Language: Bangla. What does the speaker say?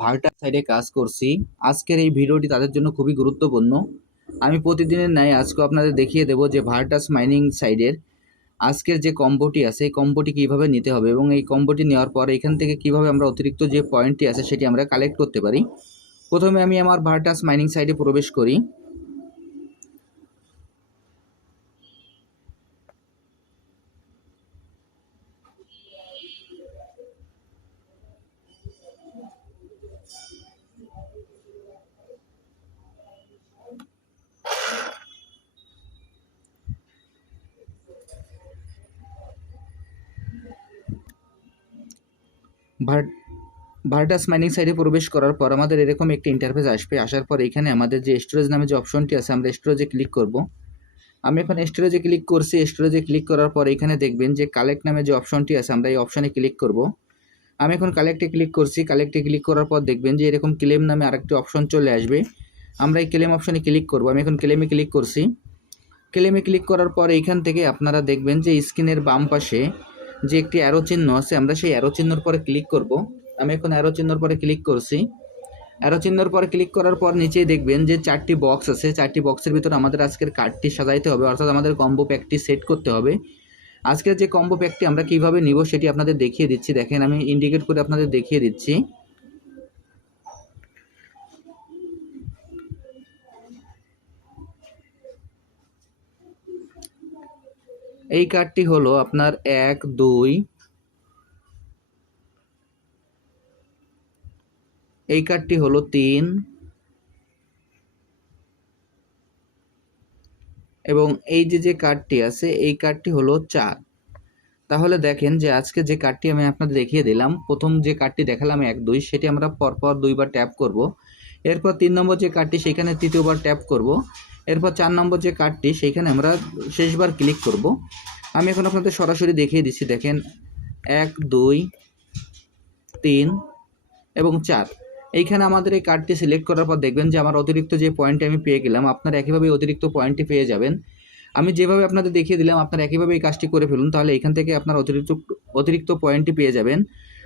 ভার্টার সাইডে কাজ করছি। আজকের এই ভিডিওটি তাদের জন্য খুবই গুরুত্বপূর্ণ। আমি প্রতিদিনের ন্যায় আজকে আপনাদের দেখিয়ে দেব যে ভার্টাস মাইনিং সাইডের আজকের যে কম্বোটি আছে, এই কম্বোটি কীভাবে নিতে হবে এবং এই কম্বোটি নেওয়ার পর এখান থেকে কীভাবে আমরা অতিরিক্ত যে পয়েন্টটি আছে সেটি আমরা কালেক্ট করতে পারি। প্রথমে আমি আমার ভার্টাস মাইনিং সাইডে প্রবেশ করি। ভার্টাস মাইনিং সাইডে প্রবেশ করার পর আমাদের এরকম একটি ইন্টারফেস আসবে। আসার পর এখানে আমাদের যে স্টোরেজ নামে যে অপশনটি আছে, আমরা স্টোরেজে ক্লিক করব। আমি এখন স্টোরেজে ক্লিক করছি। স্টোরেজে ক্লিক করার পর এখানে দেখবেন যে কালেক্ট নামে যে অপশনটি আছে, আমরা এই অপশনে ক্লিক করব। আমি এখন কালেক্টে ক্লিক করছি। কালেক্টে ক্লিক করার পর দেখবেন যে এরকম ক্লেম নামে আরেকটি অপশন চলে আসবে। আমরা এই ক্লেম অপশনে ক্লিক করব। আমি এখন ক্লেমে ক্লিক করছি। ক্লেমে ক্লিক করার পর এইখান থেকে আপনারা দেখবেন যে স্ক্রিনের বাম পাশে যে একটি অ্যারো চিহ্ন আছে, আমরা সেই অ্যারো চিহ্নর পরে ক্লিক করব। আমি এখন অ্যারো চিহ্নর পরে ক্লিক করছি। অ্যারো চিহ্নর পরে ক্লিক করার পর নিচেই দেখবেন যে চারটি বক্স আছে। চারটি বক্সের ভিতর আমাদের আজকের কার্ডটি সাজাইতে হবে, অর্থাৎ আমাদের কম্বো প্যাকটি সেট করতে হবে। আজকের যে কম্বো প্যাকটি আমরা কীভাবে নিব সেটি আপনাদের দেখিয়ে দিচ্ছি। দেখেন, আমি ইন্ডিকেট করে আপনাদের দেখিয়ে দিচ্ছি। এই কার্ডটি হলো আপনার এক, দুই। এই কার্ডটি হলো তিন। এবং এই যে যে কার্ডটি আছে, এই কার্ডটি হলো চার। তাহলে দেখেন যে, আজকে যে কার্ডটি আমি আপনাদের দেখিয়ে দিলাম, প্রথম যে কার্ডটি দেখালাম এক, দুই, সেটি আমরা পরপর দুইবার ট্যাপ করব। এরপর তিন নম্বর যে কার্ডটি সেখানে তৃতীয়বার ট্যাপ করব। এরপর চার নম্বর যে কার্ডটি সেইখানে আমরা শেষবার ক্লিক করব। আমি এখন আপনাদের সরাসরি দেখিয়ে দিচ্ছি, দেখেন, এক, দুই, তিন এবং চার। এইখানে আমাদের এই কার্ডটি সিলেক্ট করার পর দেখবেন যে আমার অতিরিক্ত যে পয়েন্টটি আমি পেয়ে গেলাম, আপনারা একইভাবে অতিরিক্ত পয়েন্টটি পেয়ে যাবেন। আমি যেভাবে আপনাদের দেখিয়ে দিলাম, আপনারা একইভাবে এই কাজটি করে ফেলুন, তাহলে এখান থেকে আপনার অতিরিক্ত অতিরিক্ত পয়েন্টটি পেয়ে যাবেন।